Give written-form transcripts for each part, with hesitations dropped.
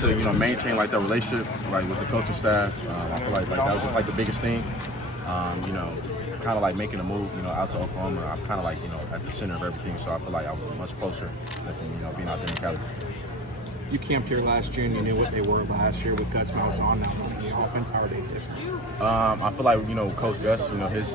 just to maintain like the relationship like with the coaching staff. I feel like that was just like the biggest thing. Kind of like making a move out to Oklahoma. I'm kind of like at the center of everything, so I feel like I'm much closer than being out there in Cali. You camped here last June. You knew what they were last year with Gus Malzahn now running the offense. How are they different? I feel like Coach Gus, his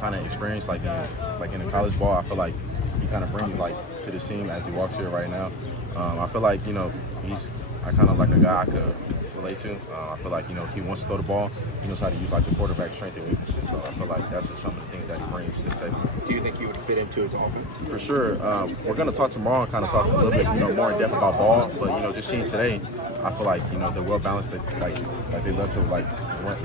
kind of experience like in the college ball. I feel like he kind of brings like to the team as he walks here right now. I feel like he's kind of like a guy I could relate to. I feel like he wants to throw the ball. He knows how to use like the quarterback strength and weaknesses. So I feel like that's just some of the things that he brings to the table. Do you think you would fit into his offense? For sure. We're gonna talk tomorrow and kind of talk a little bit more in depth about ball. But just seeing today, I feel like they're well balanced. They love to like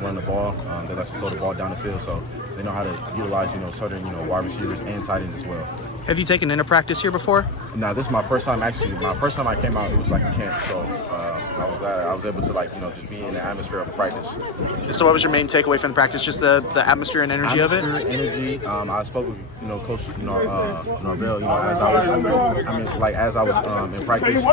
run the ball. They like to throw the ball down the field. So they know how to utilize certain wide receivers and tight ends as well. Have you taken into practice here before? No, this is my first time actually. My first time I came out, it was like a camp. So I was glad I was able to just be in the atmosphere of practice. So what was your main takeaway from the practice? Just the atmosphere and energy of it? Energy. I spoke with Coach Norvell. As I was in practice,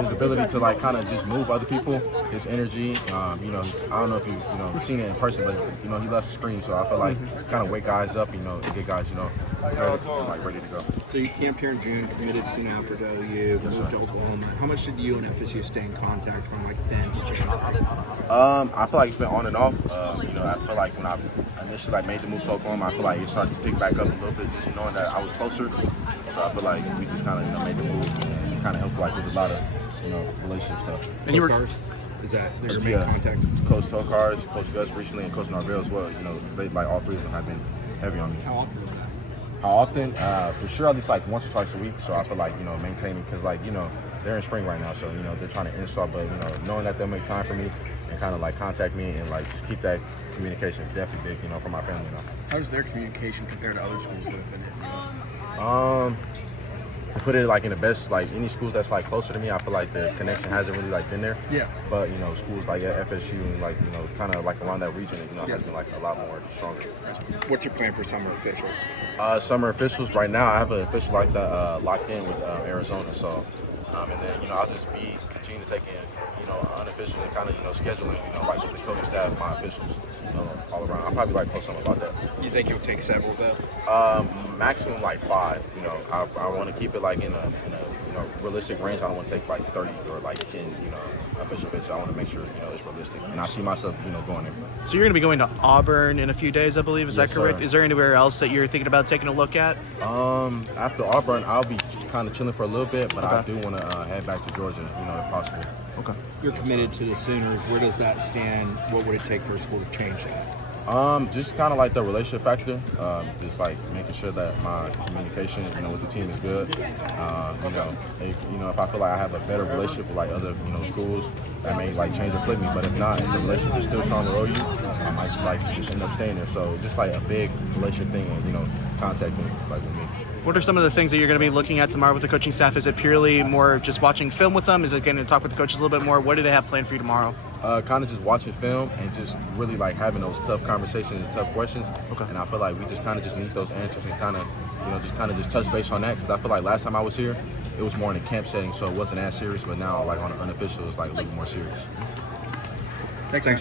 his ability to like kind of just move other people, his energy. I don't know if you've seen it in person, but he loves to scream. So I feel like kind of wake guys up, to get guys ready to go. So you camped here in June, committed soon after to OU, moved to Oklahoma. How much did you and FSU stay in contact from like then to January? I feel like it's been on and off. I feel like when I initially made the move to Oklahoma, I feel like it started to pick back up a little bit, just knowing that I was closer. So I feel like we just kind of made the move, and it kind of helped with a lot of relationship stuff. And you were is that your main contact? Coach Tokars, Coach Gus recently, and Coach Norvell as well. They all three of them have been heavy on me. How often is that? How often? For sure, at least like once or twice a week. So I feel like maintaining, because they're in spring right now, so they're trying to install. But knowing that they'll make time for me and kind of contact me and just keep that communication is definitely big, for my family. How does their communication compare to other schools that have been in? To put it in the best, any schools that's closer to me, I feel like the connection hasn't really been there. Yeah. But schools like FSU and kind of around that region, has been a lot more stronger. What's your plan for summer officials? Summer officials right now, I have an official that locked in with Arizona. So, and then I'll just continue to take in unofficial and kind of scheduling with the coaching staff, my officials all around. I'll probably post something about that. You think you'll take several though? Maximum 5. I want to keep it in a realistic range. I don't want to take 30 or 10 official visits. I want to make sure it's realistic, and I see myself going there. So you're going to be going to Auburn in a few days, I believe. Is that correct? Sir. Is there anywhere else that you're thinking about taking a look at? After Auburn, I'll be kind of chilling for a little bit, but I do want to head back to Georgia, if possible. Okay. You're committed to the Sooners. Where does that stand? What would it take for a school to change that? Just kind of the relationship factor. Just making sure that my communication, with the team is good. If I feel like I have a better relationship with other, schools, that may change or flip me. But if not, if the relationship is still strong with OU, I might just end up staying there. So just a big relationship thing, and contacting with me. What are some of the things that you're going to be looking at tomorrow with the coaching staff? Is it purely more just watching film with them? Is it getting to talk with the coaches a little bit more? What do they have planned for you tomorrow? Kind of just watching film and just really having those tough conversations and tough questions. Okay. And I feel like we just kind of just need those answers and kind of just touch base on that, because I feel like last time I was here, it was more in a camp setting, so it wasn't as serious. But now on an unofficial, it's a little more serious. Thanks, Jaden.